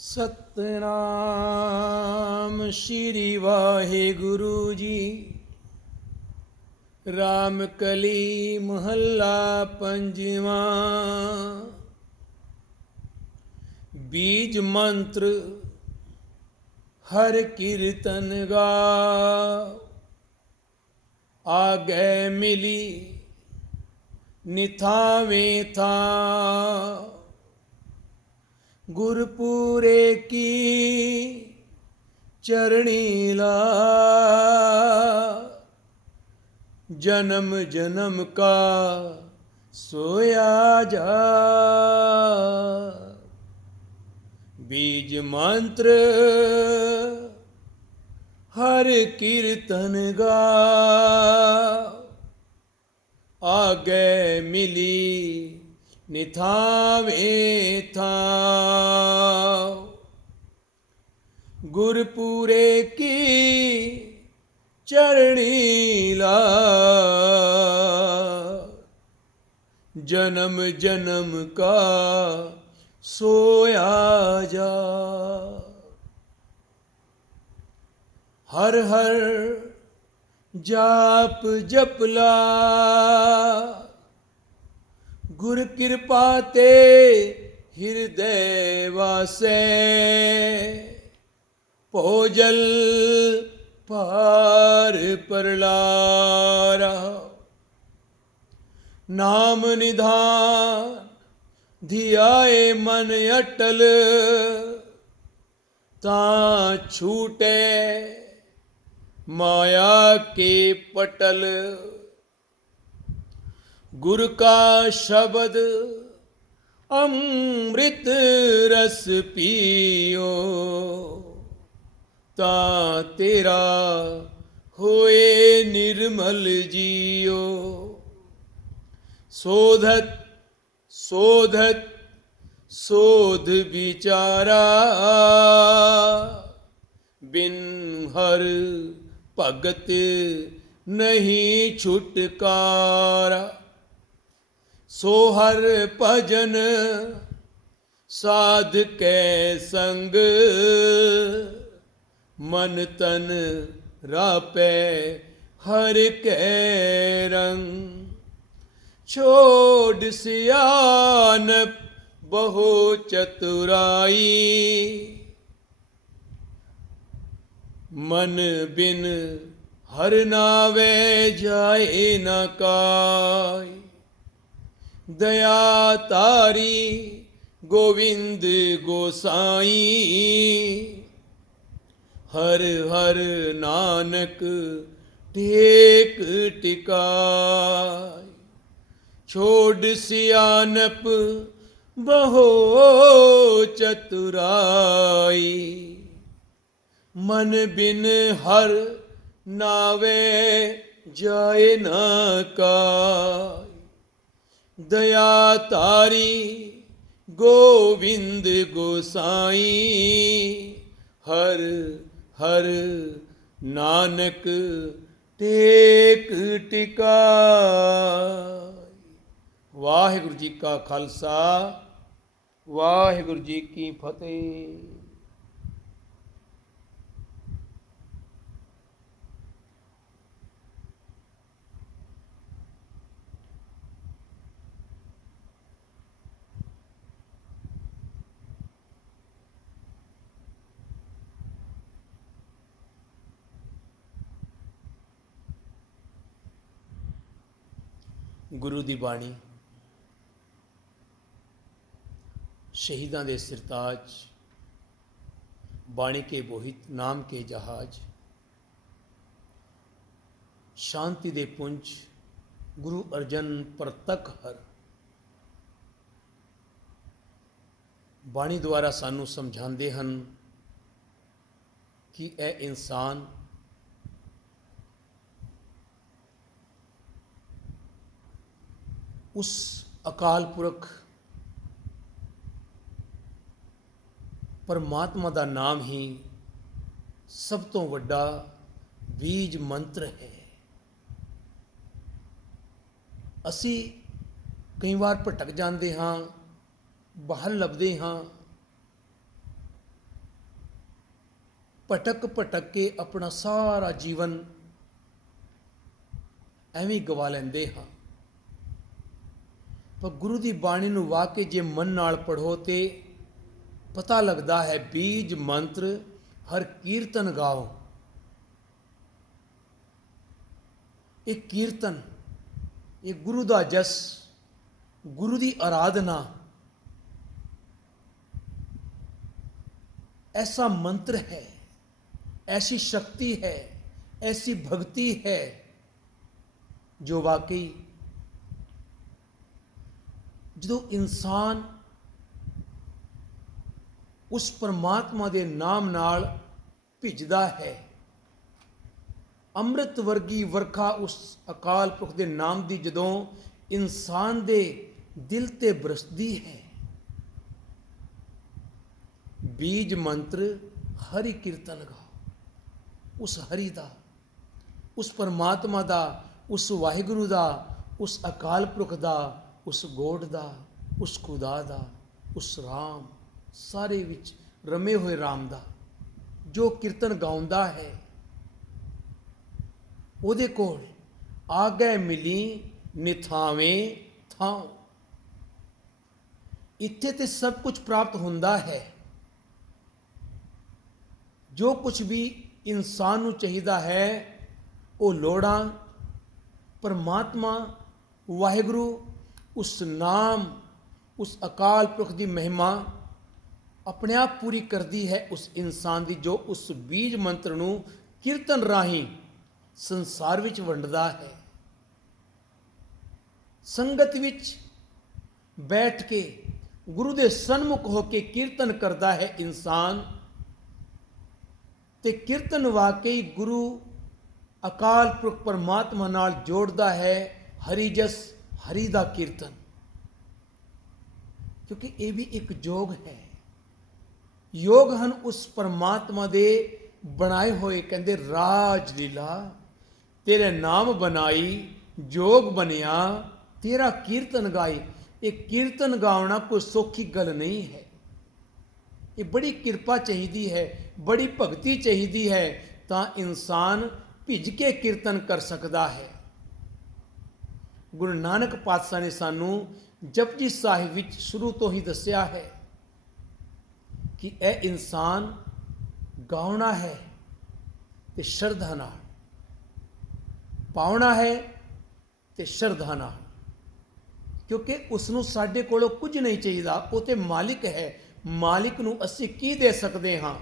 सतनाम श्री वाहिगुरु जी। राम कली महला पंजवा। बीज मंत्र हर कीर्तन गा। आगे मिली निथावें था। गुरपुरे की चरणीला। जन्म जन्म का सोया जा। बीज मंत्र हर कीर्तन गा। आगे मिली निथावे था। गुरपुरे की चरणीला। जन्म जन्म का सोया जा। हर हर जाप जपला। गुर कृपा ते हृदय वासे। भोजल पार परलारा। नाम निधान धियाए मन अटल। तां छूटे माया के पटल। गुर का शब्द अमृत रस पियो। ता तेरा होए निर्मल जियो। शोधत शोधत शोध विचारा। बिन हर भगत नहीं छुटकारा। सो हर भजन साध के संग। मन तन रापे हर के रंग। छोड़ सियानप बहु चतुराई। मन बिन हर नावे जाए न काई। दया तारी गोविंद गोसाई। हर हर नानक टेक टिकाई। छोड़ सियानप बहो चतुराई। मन बिन हर नावे जाए न काई। दया तारी गोविंद गोसाई। हर हर नानक टेक टिकाई। वाहिगुरु जी का खालसा वाहिगुरु जी की फतेह। ਗੁਰੂ ਦੀ ਬਾਣੀ ਸ਼ਹੀਦਾਂ ਦੇ ਸਿਰਤਾਜ। ਬਾਣੀ ਕੇ ਬੋਹਿਤ ਨਾਮ ਕੇ ਜਹਾਜ। ਸ਼ਾਂਤੀ ਦੇ ਪੁੰਜ ਗੁਰੂ ਅਰਜਨ ਪ੍ਰਤੱਖ ਹਰ। ਬਾਣੀ ਦੁਆਰਾ ਸਾਨੂੰ ਸਮਝਾਉਂਦੇ ਹਨ ਕਿ ਇਹ ਇਨਸਾਨ ਉਸ ਅਕਾਲ ਪੁਰਖ ਪਰਮਾਤਮਾ ਦਾ ਨਾਮ ਹੀ ਸਭ ਤੋਂ ਵੱਡਾ ਬੀਜ ਮੰਤਰ ਹੈ। ਅਸੀਂ ਕਈ ਵਾਰ ਭਟਕ ਜਾਂਦੇ ਹਾਂ, ਬਾਹਰ ਲੱਭਦੇ ਹਾਂ, ਭਟਕ ਭਟਕ ਕੇ ਆਪਣਾ ਸਾਰਾ ਜੀਵਨ ਐਵੇਂ ਗਵਾ ਲੈਂਦੇ ਹਾਂ। ਪਰ ਗੁਰੂ ਦੀ ਬਾਣੀ ਨੂੰ ਵਾਕੇ ਜੇ ਮਨ ਨਾਲ ਪੜ੍ਹੋ ਤੇ ਪਤਾ ਲੱਗਦਾ ਹੈ, ਬੀਜ ਮੰਤਰ ਹਰ ਕੀਰਤਨ ਗਾਓ। ਇਹ ਕੀਰਤਨ, ਇਹ ਗੁਰੂ ਦਾ ਜਸ, ਗੁਰੂ ਦੀ ਆਰਾਧਨਾ ऐसा मंत्र है, ऐसी शक्ति है, ऐसी भक्ति है जो वाकई जो इंसान उस परमात्मा दे नाम नाल भिजदा है, ਅੰਮ੍ਰਿਤ ਵਰਗੀ ਵਰਖਾ ਉਸ ਅਕਾਲ ਪੁਰਖ ਦੇ ਨਾਮ ਦੀ ਜਦੋਂ ਇਨਸਾਨ ਦੇ ਦਿਲ ਤੇ ਬਰਸਦੀ ਹੈ। ਬੀਜ ਮੰਤਰ ਹਰੀ ਕੀਰਤਨ ਗਾਓ। ਉਸ ਹਰੀ ਦਾ, ਉਸ ਪਰਮਾਤਮਾ ਦਾ, ਉਸ ਵਾਹਿਗੁਰੂ ਦਾ, ਉਸ ਅਕਾਲ ਪੁਰਖ ਦਾ, ਉਸ ਗੋਡ ਦਾ, ਉਸ ਖੁਦਾ ਦਾ, ਉਸ ਰਾਮ, ਸਾਰੇ ਵਿੱਚ ਰਮੇ ਹੋਏ ਰਾਮ ਦਾ ਜੋ ਕੀਰਤਨ ਗਾਉਂਦਾ ਹੈ, ਉਹਦੇ ਕੋਲ ਆਗੇ ਮਿਲੀ ਨਿਥਾਵੇਂ ਥਾਂ। ਇੱਥੇ ਤੇ ਸਭ ਕੁਝ ਪ੍ਰਾਪਤ ਹੁੰਦਾ ਹੈ। ਜੋ ਕੁਝ ਵੀ ਇਨਸਾਨ ਨੂੰ ਚਾਹੀਦਾ ਹੈ, ਉਹ ਲੋੜਾਂ ਪਰਮਾਤਮਾ ਵਾਹਿਗੁਰੂ, ਉਸ ਨਾਮ, ਉਸ ਅਕਾਲ ਪੁਰਖ ਦੀ ਮਹਿਮਾ ਆਪਣੇ ਆਪ ਪੂਰੀ ਕਰਦੀ ਹੈ ਉਸ ਇਨਸਾਨ ਦੀ, ਜੋ ਉਸ ਬੀਜ ਮੰਤਰ ਨੂੰ ਕੀਰਤਨ ਰਾਹੀਂ ਸੰਸਾਰ ਵਿੱਚ ਵੰਡਦਾ ਹੈ। ਸੰਗਤ ਵਿੱਚ ਬੈਠ ਕੇ ਗੁਰੂ ਦੇ ਸਨਮੁਖ ਹੋ ਕੇ ਕੀਰਤਨ ਕਰਦਾ ਹੈ ਇਨਸਾਨ, ਤੇ ਕੀਰਤਨ ਵਾਕਈ ਗੁਰੂ ਅਕਾਲ ਪੁਰਖ ਪਰਮਾਤਮਾ ਨਾਲ ਜੋੜਦਾ ਹੈ। ਹਰੀ ਜਸ, ਹਰੀ ਦਾ ਕੀਰਤਨ, ਕਿਉਂਕਿ ਇਹ ਵੀ ਇੱਕ ਯੋਗ ਹੈ। ਯੋਗ ਹਨ ਉਸ ਪਰਮਾਤਮਾ ਦੇ ਬਣਾਏ ਹੋਏ। ਕਹਿੰਦੇ ਰਾਜ ਲੀਲਾ ਤੇਰੇ ਨਾਮ ਬਣਾਈ, ਜੋਗ ਬਣਿਆ ਤੇਰਾ ਕੀਰਤਨ ਗਾਈ। ਇਹ ਕੀਰਤਨ ਗਾਉਣਾ ਕੋਈ ਸੌਖੀ ਗੱਲ ਨਹੀਂ ਹੈ। ਇਹ ਬੜੀ ਕਿਰਪਾ ਚਾਹੀਦੀ ਹੈ, ਬੜੀ ਭਗਤੀ ਚਾਹੀਦੀ ਹੈ, ਤਾਂ ਇਨਸਾਨ ਭਿੱਜ ਕੇ ਕੀਰਤਨ ਕਰ ਸਕਦਾ ਹੈ। ਗੁਰੂ ਨਾਨਕ ਪਾਤਸ਼ਾਹ ਨੇ ਸਾਨੂੰ ਜਪਜੀ ਸਾਹਿਬ ਵਿੱਚ ਸ਼ੁਰੂ ਤੋਂ ਹੀ ਦੱਸਿਆ ਹੈ ਕਿ ਇਹ ਇਨਸਾਨ ਗਾਉਣਾ ਹੈ ਤੇ ਸ਼ਰਧਾ ਨਾਲ, ਪਾਉਣਾ ਹੈ ਤੇ ਸ਼ਰਧਾ ਨਾਲ, ਕਿਉਂਕਿ ਉਸ ਨੂੰ ਸਾਡੇ ਕੋਲੋਂ ਕੁਝ ਨਹੀਂ ਚਾਹੀਦਾ। ਉਹ ਤੇ ਮਾਲਿਕ ਹੈ। ਮਾਲਿਕ ਨੂੰ ਅਸੀਂ ਕੀ ਦੇ ਸਕਦੇ ਹਾਂ?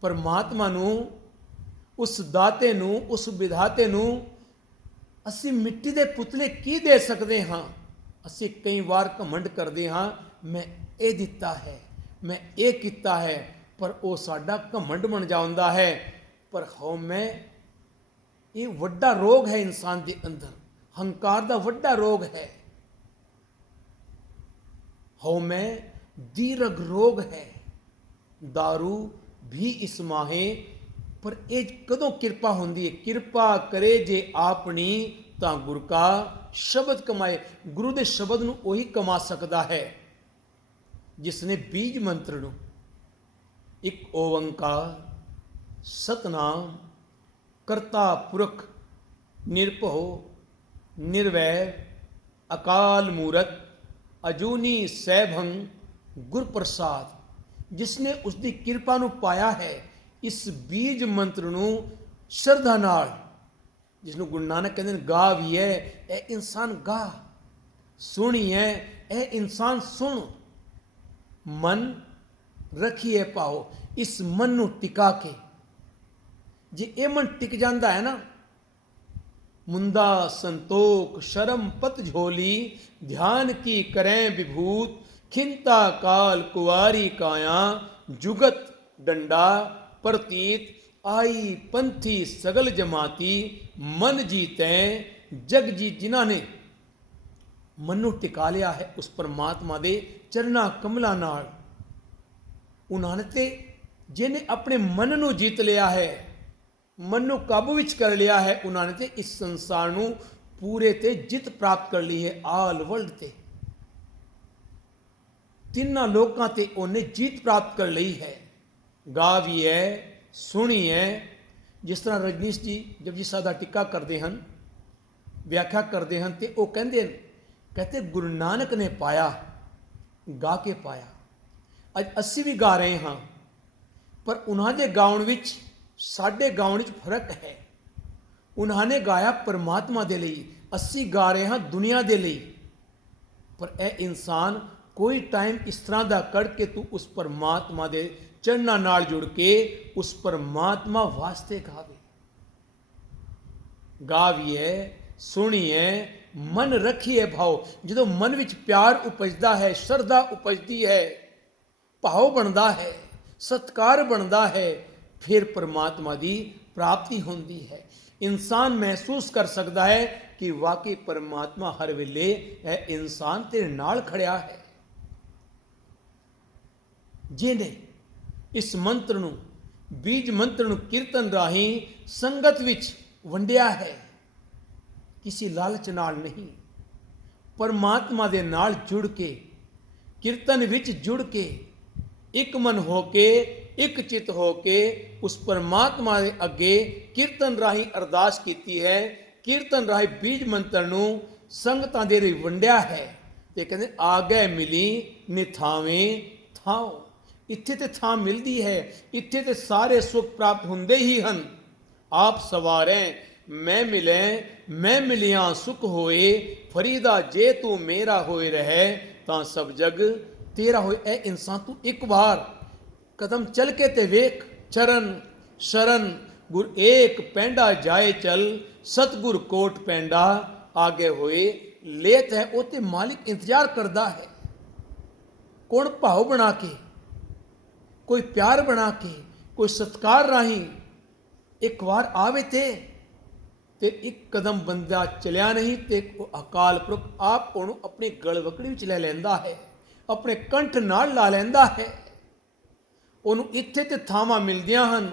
ਪਰਮਾਤਮਾ ਨੂੰ, ਉਸ ਦਾਤੇ ਨੂੰ, ਉਸ ਵਿਧਾਤੇ ਨੂੰ ਅਸੀਂ ਮਿੱਟੀ ਦੇ ਪੁਤਲੇ ਕੀ ਦੇ ਸਕਦੇ ਹਾਂ? ਅਸੀਂ ਕਈ ਵਾਰ ਘਮੰਡ ਕਰਦੇ ਹਾਂ, ਮੈਂ ਇਹ ਦਿੱਤਾ ਹੈ, ਮੈਂ ਇਹ ਕੀਤਾ ਹੈ, ਪਰ ਉਹ ਸਾਡਾ ਘਮੰਡ ਬਣ ਜਾਂਦਾ ਹੈ। ਪਰ ਹਉਮੈ ਇਹ ਵੱਡਾ ਰੋਗ ਹੈ ਇਨਸਾਨ ਦੇ ਅੰਦਰ, ਹੰਕਾਰ ਦਾ ਵੱਡਾ ਰੋਗ ਹੈ। ਹਉਮੈ ਦੀਰਘ ਰੋਗ ਹੈ, दारू भी इस माहे। पर ਇਹ ਕਦੋਂ ਕਿਰਪਾ ਹੁੰਦੀ ਹੈ? ਕਿਰਪਾ ਕਰੇ ਜੇ ਆਪਣੀ ਤਾਂ ਗੁਰ ਕਾ ਸ਼ਬਦ ਕਮਾਏ। ਗੁਰੂ ਦੇ ਸ਼ਬਦ ਨੂੰ ਉਹੀ ਕਮਾ ਸਕਦਾ ਹੈ ਜਿਸ ਨੇ ਬੀਜ ਮੰਤਰ ਨੂੰ, ਇੱਕ ਓੰਕਾਰ ਸਤਨਾਮ ਕਰਤਾ ਪੁਰਖ ਨਿਰਭਉ ਨਿਰਵੈਰ ਅਕਾਲ ਮੂਰਤ ਅਜੂਨੀ ਸੈਭੰ ਗੁਰ ਪ੍ਰਸਾਦ, ਜਿਸਨੇ ਉਸ ਦੀ ਕਿਰਪਾ ਨੂੰ ਪਾਇਆ ਹੈ। ਇਸ ਬੀਜ ਮੰਤਰ ਨੂੰ ਸ਼ਰਧਾ ਨਾਲ, ਜਿਸ ਨੂੰ ਗੁਰੂ ਨਾਨਕ ਕਹਿੰਦੇ ਨੇ ਗਾ ਵੀ ਹੈ, ਇਹ ਇਨਸਾਨ ਗਾ, ਸੁਣੀ ਹੈ ਇਹ ਇਨਸਾਨ ਸੁਣ, ਮਨ ਰੱਖੀਏ ਪਾਓ। ਇਸ ਮਨ ਨੂੰ ਟਿਕਾ ਕੇ, ਜੇ ਇਹ ਮਨ ਟਿਕ ਜਾਂਦਾ ਹੈ ਨਾ, मुंदा संतोख शरम पत झोली ध्यान की करें विभूत खिंता काल कुवारी काया जुगत डंडा प्रतीत आई पंथी सगल जमाती मन जीते जग जी। जिन्हों ने मन नूं टिका लिया है उस परमात्मा दे चरना कमलों नाल, उन्होंने ते जिन्हें अपने मन नूं जीत लिया है, मन ਨੂੰ ਕਾਬੂ ਵਿੱਚ ਕਰ ਲਿਆ ਹੈ, ਉਹਨਾਂ ਨੇ ਤੇ ਇਸ ਸੰਸਾਰ ਨੂੰ ਪੂਰੇ ਤੇ ਜਿੱਤ ਪ੍ਰਾਪਤ ਕਰ ਲਈ ਹੈ। ਆਲ ਵਰਲਡ ਤੇ, ਤਿੰਨਾਂ ਲੋਕਾਂ ਤੇ ਉਹਨੇ ਜਿੱਤ ਪ੍ਰਾਪਤ ਕਰ ਲਈ ਹੈ। ਗਾਵੀਐ ਸੁਣੀਐ। ਜਿਸ ਤਰ੍ਹਾਂ ਰਜਨੀਸ਼ ਜੀ ਜਪਜੀ ਸਾਹਿਬ ਦਾ ਟਿੱਕਾ ਕਰਦੇ ਹਨ, ਵਿਆਖਿਆ ਕਰਦੇ ਹਨ, ਤੇ ਉਹ ਕਹਿੰਦੇ ਗੁਰੂ ਨਾਨਕ ਨੇ ਪਾਇਆ, ਗਾ ਕੇ ਪਾਇਆ। ਅੱਜ ਅਸੀਂ ਵੀ ਗਾ ਰਹੇ ਹਾਂ, ਪਰ ਉਹਨਾਂ ਦੇ ਗਾਉਣ ਵਿੱਚ ਸਾਡੇ ਗਾਉਣ ਵਿੱਚ ਫਰਕ ਹੈ। ਉਹਨਾਂ ਨੇ ਗਾਇਆ ਪਰਮਾਤਮਾ ਦੇ ਲਈ, ਅਸੀਂ ਗਾ ਰਹੇ ਹਾਂ ਦੁਨੀਆ ਦੇ ਲਈ। ਪਰ ਇਹ ਇਨਸਾਨ ਕੋਈ ਟਾਈਮ ਇਸ ਤਰ੍ਹਾਂ ਦਾ ਕੱਢ ਕੇ ਤੂੰ ਉਸ ਪਰਮਾਤਮਾ ਦੇ ਚਰਨਾਂ ਨਾਲ ਜੁੜ ਕੇ ਉਸ ਪਰਮਾਤਮਾ ਵਾਸਤੇ ਗਾਵੇ। ਗਾਵੀਏ ਸੁਣੀਏ ਮਨ ਰੱਖੀਏ ਭਾਉ। ਜਦੋਂ ਮਨ ਵਿੱਚ ਪਿਆਰ ਉਪਜਦਾ ਹੈ, ਸ਼ਰਧਾ ਉਪਜਦੀ ਹੈ, ਭਾਵ ਬਣਦਾ ਹੈ, ਸਤਕਾਰ ਬਣਦਾ ਹੈ, ਫਿਰ ਪਰਮਾਤਮਾ ਦੀ ਪ੍ਰਾਪਤੀ ਹੁੰਦੀ ਹੈ। ਇਨਸਾਨ ਮਹਿਸੂਸ ਕਰ ਸਕਦਾ ਹੈ ਕਿ ਵਾਕਈ ਪਰਮਾਤਮਾ ਹਰ ਵੇਲੇ ਇਹ ਇਨਸਾਨ ਤੇਰੇ ਨਾਲ ਖੜਿਆ ਹੈ। ਜਿਹਨੇ ਇਸ ਮੰਤਰ ਨੂੰ, ਬੀਜ ਮੰਤਰ ਨੂੰ ਕੀਰਤਨ ਰਾਹੀਂ ਸੰਗਤ ਵਿੱਚ ਵੰਡਿਆ ਹੈ, ਕਿਸੇ ਲਾਲਚ ਨਾਲ ਨਹੀਂ, ਪਰਮਾਤਮਾ ਦੇ ਨਾਲ ਜੁੜ ਕੇ, ਕੀਰਤਨ ਵਿੱਚ ਜੁੜ ਕੇ, ਇੱਕ ਮਨ ਹੋ ਕੇ, ਇੱਕ ਚਿੱਤ ਹੋ ਕੇ ਉਸ ਪਰਮਾਤਮਾ ਦੇ ਅੱਗੇ ਕੀਰਤਨ ਰਾਹੀਂ ਅਰਦਾਸ ਕੀਤੀ ਹੈ, ਕੀਰਤਨ ਰਾਹੀਂ ਬੀਜ ਮੰਤਰ ਨੂੰ ਸੰਗਤਾਂ ਦੇ ਲਈ ਵੰਡਿਆ ਹੈ। ਤੇ ਕਹਿੰਦੇ ਆ ਗਏ ਮਿਲੀ ਨਿਥਾਵੇਂ ਥਾਉ। ਇੱਥੇ ਤੇ ਥਾਂ ਮਿਲਦੀ ਹੈ, ਇੱਥੇ ਤੇ ਸਾਰੇ ਸੁੱਖ ਪ੍ਰਾਪਤ ਹੁੰਦੇ ਹੀ ਹਨ। ਆਪ ਸਵਾਰੈ ਮੈਂ ਮਿਲੈ, ਮੈਂ ਮਿਲਿਆ ਸੁਖ ਹੋਏ, ਫਰੀਦਾ ਜੇ ਤੂੰ ਮੇਰਾ ਹੋਏ ਰਹਿ, ਤਾਂ ਸਭ ਜਗ ਤੇਰਾ ਹੋਏ। ਇਹ ਇਨਸਾਨ ਤੂੰ ਇੱਕ ਵਾਰ ਕਦਮ ਚਲ ਕੇ ਤੇ ਵੇਖ, ਚਰਨ ਸ਼ਰਨ ਗੁਰ ਏਕ ਪੈਂਡਾ ਜਾਏ ਚਲ, ਸਤਗੁਰ ਕੋਟ ਪੈਂਡਾ ਆਗੇ ਹੋਏ। ਲੇਤ ਹੈ ਉਹ ਤੇ ਮਾਲਿਕ ਇੰਤਜ਼ਾਰ ਕਰਦਾ ਹੈ। ਕੌਣ ਭਾਵ ਬਣਾ ਕੇ, ਕੋਈ ਪਿਆਰ ਬਣਾ ਕੇ, ਕੋਈ ਸਤਕਾਰ ਰਾਹੀਂ ਇੱਕ ਵਾਰ ਆਵੇ ਤੇ ਇੱਕ ਕਦਮ ਬੰਦਾ ਚਲਿਆ ਨਹੀਂ ਤੇ ਅਕਾਲ ਪੁਰਖ ਆਪ ਉਹਨੂੰ ਆਪਣੀ ਗਲਵਕੜੀ ਵਿੱਚ ਲੈ ਲੈਂਦਾ ਹੈ, ਆਪਣੇ ਕੰਠ ਨਾਲ ਲਾ ਲੈਂਦਾ ਹੈ। ਉਹਨੂੰ ਇੱਥੇ ਤੇ ਥਾਵਾਂ ਮਿਲਦੀਆਂ ਹਨ,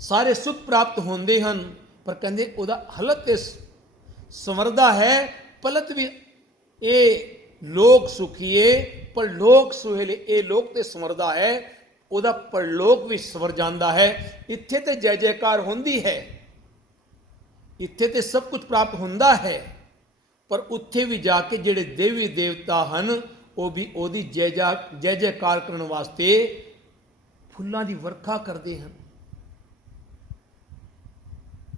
ਸਾਰੇ ਸੁੱਖ ਪ੍ਰਾਪਤ ਹੁੰਦੇ ਹਨ, ਪਰ ਕਹਿੰਦੇ ਉਹਦਾ ਹਲਤ ਤੇ ਸੰਵਰਦਾ ਹੈ, ਪਲਤ ਵੀ ਇਹ ਲੋਕ ਸੁਖੀਏ ਪਰ ਲੋਕ ਸੁਹੇਲੇ। ਇਹ ਲੋਕ ਤੇ ਸੰਵਰਦਾ ਹੈ, ਉਹਦਾ ਪਰਲੋਕ ਵੀ ਸੰਵਰ ਜਾਂਦਾ ਹੈ। ਇੱਥੇ ਤੇ ਜੈ ਜੈਕਾਰ ਹੁੰਦੀ ਹੈ, ਇੱਥੇ ਤੇ ਸਭ ਕੁਝ ਪ੍ਰਾਪਤ ਹੁੰਦਾ ਹੈ, ਪਰ ਉੱਥੇ ਵੀ ਜਾ ਕੇ ਜਿਹੜੇ ਦੇਵੀ ਦੇਵਤਾ ਹਨ ਉਹ ਵੀ ਉਹਦੀ ਜੈ ਜੈਕਾਰ ਕਰਨ ਵਾਸਤੇ ਫੁੱਲਾਂ ਦੀ ਵਰਖਾ ਕਰਦੇ ਹਨ।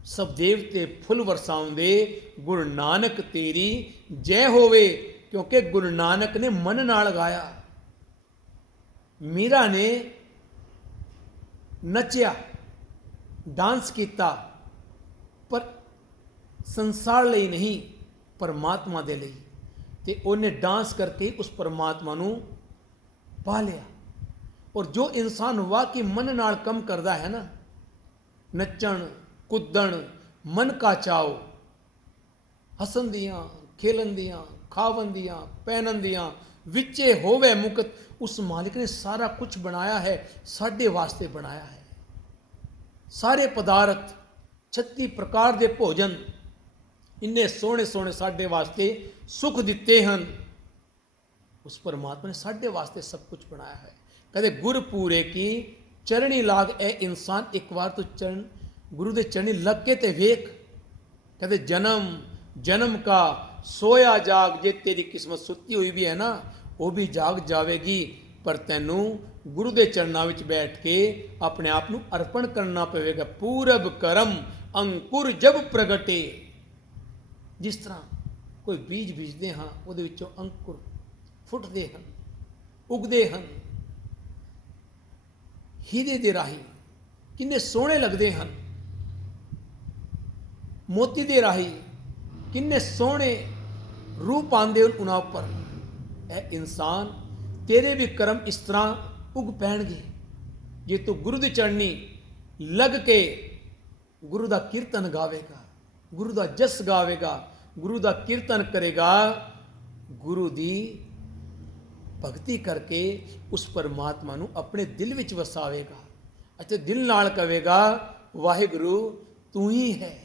ਸਭ ਦੇਵਤੇ ਫੁੱਲ ਵਰਸਾਉਂਦੇ, ਗੁਰੂ ਨਾਨਕ ਤੇਰੀ ਜੈ ਹੋਵੇ। ਕਿਉਂਕਿ ਗੁਰੂ ਨਾਨਕ ਨੇ ਮਨ ਨਾਲ ਗਾਇਆ, ਮੀਰਾ ਨੇ ਨੱਚਿਆ, ਡਾਂਸ ਕੀਤਾ, ਪਰ ਸੰਸਾਰ ਲਈ ਨਹੀਂ, ਪਰਮਾਤਮਾ ਦੇ ਲਈ। ਤੇ ਉਹਨੇ ਡਾਂਸ ਕਰਕੇ ਉਸ ਪਰਮਾਤਮਾ ਨੂੰ ਪਾ ਲਿਆ। ਔਰ ਜੋ ਇਨਸਾਨ ਵਾਕਈ ਮਨ ਨਾਲ ਕੰਮ ਕਰਦਾ ਹੈ ਨਾ, ਨੱਚਣ ਕੁੱਦਣ ਮਨ ਕਾ ਚਾਓ, ਹਸਣ ਦੀਆਂ, ਖੇਲਣ ਦੀਆਂ, ਖਾਵਣ ਦੀਆਂ, ਪਹਿਨਣ ਦੀਆਂ, ਵਿੱਚੇ ਹੋਵੇ ਮੁਕਤ। ਉਸ ਮਾਲਿਕ ਨੇ ਸਾਰਾ ਕੁਝ ਬਣਾਇਆ ਹੈ, ਸਾਡੇ ਵਾਸਤੇ ਬਣਾਇਆ ਹੈ। ਸਾਰੇ ਪਦਾਰਥ, 36 ਪ੍ਰਕਾਰ ਦੇ ਭੋਜਨ, ਇੰਨੇ ਸੋਹਣੇ ਸੋਹਣੇ ਸਾਡੇ ਵਾਸਤੇ ਸੁੱਖ ਦਿੱਤੇ ਹਨ। ਉਸ ਪਰਮਾਤਮਾ ਨੇ ਸਾਡੇ ਵਾਸਤੇ ਸਭ ਕੁਝ ਬਣਾਇਆ ਹੈ। ਕਹਿੰਦੇ ਗੁਰ ਪੂਰੇ ਕੀ ਚਰਣੀ ਲਾਗ। ਇਹ ਇਨਸਾਨ ਇੱਕ ਵਾਰ ਤੋਂ ਚਰਨ ਗੁਰੂ ਦੇ ਚਰਣੀ ਲੱਗ ਕੇ ਤੇ ਵੇਖ। ਕਹਿੰਦੇ ਜਨਮ ਕਾ ਸੋਇਆ ਜਾਗ। ਜੇ ਤੇਰੀ ਕਿਸਮਤ ਸੁੱਤੀ ਹੋਈ ਵੀ ਹੈ ਨਾ, ਉਹ ਵੀ ਜਾਗ ਜਾਵੇਗੀ, ਪਰ ਤੈਨੂੰ ਗੁਰੂ ਦੇ ਚਰਨਾਂ ਵਿੱਚ ਬੈਠ ਕੇ ਆਪਣੇ ਆਪ ਨੂੰ ਅਰਪਣ ਕਰਨਾ ਪਵੇਗਾ। ਪੂਰਬ ਕਰਮ ਅੰਕੁਰ ਜਬ ਪ੍ਰਗਟੇ। ਜਿਸ ਤਰ੍ਹਾਂ ਕੋਈ ਬੀਜ ਬੀਜਦੇ ਹਾਂ, ਉਹਦੇ ਵਿੱਚੋਂ ਅੰਕੁਰ ਫੁੱਟਦੇ ਹਨ, ਉਗਦੇ ਹਨ। ਹੀਰੇ ਦੇ ਰਾਹੀਂ ਕਿੰਨੇ ਸੋਹਣੇ ਲੱਗਦੇ ਹਨ, ਮੋਤੀ ਦੇ ਰਾਹੀਂ ਕਿੰਨੇ ਸੋਹਣੇ ਰੂਪ ਆਉਂਦੇ ਹਨ ਉਹਨਾਂ ਉੱਪਰ। ਇਹ ਇਨਸਾਨ ਤੇਰੇ ਵੀ ਕਰਮ ਇਸ ਤਰ੍ਹਾਂ ਉਗ ਪੈਣਗੇ ਜੇ ਤੂੰ ਗੁਰੂ ਦੀ ਚਰਨੀ ਲੱਗ ਕੇ ਗੁਰੂ ਦਾ ਕੀਰਤਨ ਗਾਵੇਗਾ, ਗੁਰੂ ਦਾ ਜਸ ਗਾਵੇਗਾ, ਗੁਰੂ ਦਾ ਕੀਰਤਨ ਕਰੇਗਾ, ਗੁਰੂ ਦੀ ਭਗਤੀ ਕਰਕੇ ਉਸ ਪਰਮਾਤਮਾ ਨੂੰ ਆਪਣੇ ਦਿਲ ਵਿੱਚ ਵਸਾਵੇਗਾ ਅਤੇ ਦਿਲ ਨਾਲ ਕਹੇਗਾ, ਵਾਹਿਗੁਰੂ ਤੂੰ ਹੀ ਹੈ,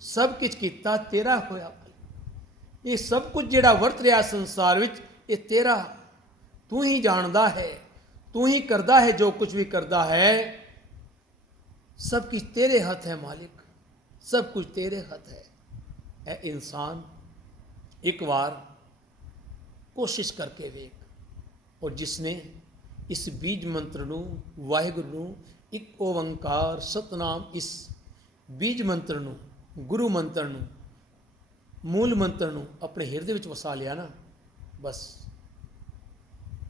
ਸਭ ਕੁਝ ਕੀਤਾ ਤੇਰਾ ਹੋਇਆ। ਇਹ ਸਭ ਕੁਝ ਜਿਹੜਾ ਵਰਤ ਰਿਹਾ ਸੰਸਾਰ ਵਿੱਚ, ਇਹ ਤੇਰਾ, ਤੂੰ ਹੀ ਜਾਣਦਾ ਹੈ। तू ही करदा है जो कुछ भी करदा है, सब कुछ तेरे हाथ है मालिक, सब कुछ तेरे हाथ है। ए इंसान एक बार कोशिश करके वेख, और जिसने इस बीज मंत्र ਨੂੰ ਵਾਹਿਗੁਰੂ ਨੂੰ ਇੱਕ ਓੰਕਾਰ ਸਤਨਾਮ ਇਸ ਬੀਜ ਮੰਤਰ ਨੂੰ ਗੁਰੂ ਮੰਤਰ ਨੂੰ ਮੂਲ ਮੰਤਰ ਨੂੰ ਆਪਣੇ ਹਿਰਦੇ ਵਿੱਚ ਵਸਾ ਲਿਆ ਨਾ, ਬਸ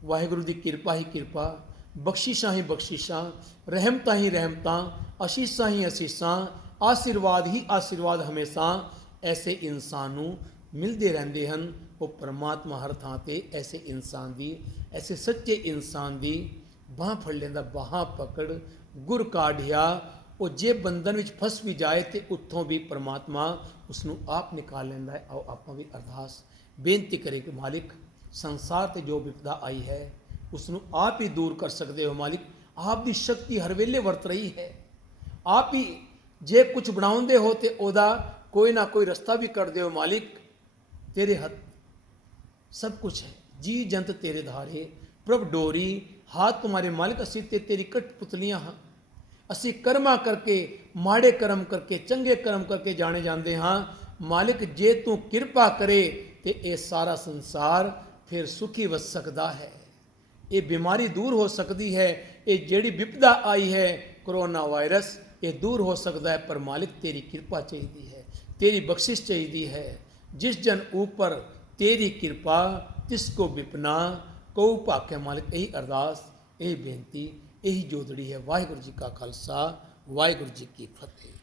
ਵਾਹਿਗੁਰੂ ਦੀ ਕਿਰਪਾ ਹੀ ਕਿਰਪਾ, ਬਖਸ਼ਿਸ਼ਾਂ ਹੀ ਬਖਸ਼ਿਸ਼ਾਂ, ਰਹਿਮਤਾਂ ਹੀ ਰਹਿਮਤਾਂ, ਅਸੀਸਾਂ ਹੀ ਅਸੀਸਾਂ, ਆਸ਼ੀਰਵਾਦ ਹੀ ਆਸ਼ੀਰਵਾਦ ਹਮੇਸ਼ਾ ਐਸੇ ਇਨਸਾਨ ਨੂੰ ਮਿਲਦੇ ਰਹਿੰਦੇ ਹਨ। ਉਹ ਪਰਮਾਤਮਾ ਹਰ ਥਾਂ ਤੇ ਐਸੇ ਇਨਸਾਨ ਦੀ, ਐਸੇ ਸੱਚੇ ਇਨਸਾਨ ਦੀ ਬਾਂਹ ਫੜ ਲੈਂਦਾ, ਬਾਹਾਂ ਪਕੜ ਗੁਰ ਕਾਢਿਆ। ਉਹ ਜੇ ਬੰਧਨ ਵਿੱਚ ਫਸ ਵੀ ਜਾਏ ਤੇ ਉੱਥੋਂ ਵੀ ਪਰਮਾਤਮਾ ਉਸ ਨੂੰ ਆਪ ਨਿਕਾਲ ਲੈਂਦਾ ਹੈ। ਆਓ ਆਪਾਂ ਵੀ ਅਰਦਾਸ ਬੇਨਤੀ ਕਰੇ ਕਿ ਮਾਲਿਕ ਸੰਸਾਰ ਤੇ ਜੋ ਵਿਪਦਾ ਆਈ ਹੈ ਉਸ ਨੂੰ ਆਪ ਹੀ ਦੂਰ ਕਰ ਸਕਦੇ ਹੋ ਮਾਲਿਕ। ਆਪ ਦੀ ਸ਼ਕਤੀ ਹਰ ਵੇਲੇ ਵਰਤ ਰਹੀ ਹੈ। ਆਪ ਹੀ ਜੇ ਕੁਝ ਬਣਾਉਂਦੇ ਹੋ ਤੇ ਉਹਦਾ ਕੋਈ ਨਾ ਕੋਈ ਰਸਤਾ ਵੀ ਕੱਢਦੇ ਹੋ ਮਾਲਿਕ। ਤੇਰੇ ਹੱਥ ਸਭ ਕੁਛ ਹੈ, ਜੀ ਜੰਤ ਤੇਰੇ ਧਾਰੇ, ਪ੍ਰਭ ਡੋਰੀ ਹਾਥ ਤੁਮਾਰੇ ਮਾਲਿਕ। ਅਸੀਂ ਤੇ ਤੇਰੀ ਕਠਪੁਤਲੀਆਂ ਹਾਂ। ਅਸੀਂ ਕਰਮਾਂ ਕਰਕੇ, ਮਾੜੇ ਕਰਮ ਕਰਕੇ, ਚੰਗੇ ਕਰਮ ਕਰਕੇ ਜਾਣੇ ਜਾਂਦੇ ਹਾਂ ਮਾਲਿਕ। ਜੇ ਤੂੰ ਕਿਰਪਾ ਕਰੇ ਤੇ ਇਹ ਸਾਰਾ ਸੰਸਾਰ ਫਿਰ ਸੁਖੀ ਵਸ ਸਕਦਾ ਹੈ, ਇਹ ਬਿਮਾਰੀ ਦੂਰ ਹੋ ਸਕਦੀ ਹੈ, ਇਹ ਜਿਹੜੀ ਵਿਪਦਾ ਆਈ ਹੈ ਕੋਰੋਨਾ ਵਾਇਰਸ, ਇਹ ਦੂਰ ਹੋ ਸਕਦਾ ਹੈ। ਪਰ ਮਾਲਿਕ ਤੇਰੀ ਕਿਰਪਾ ਚਾਹੀਦੀ ਹੈ, ਤੇਰੀ ਬਖਸ਼ਿਸ਼ ਚਾਹੀਦੀ ਹੈ। जिस जन ऊपर तेरी कृपा तिसको विपना कऊ भाग्य मालिक। यही अरदास, यही बेनती, यही जोदड़ी है। वाहिगुरू जी का खालसा, वाहिगुरू जी की फतेह।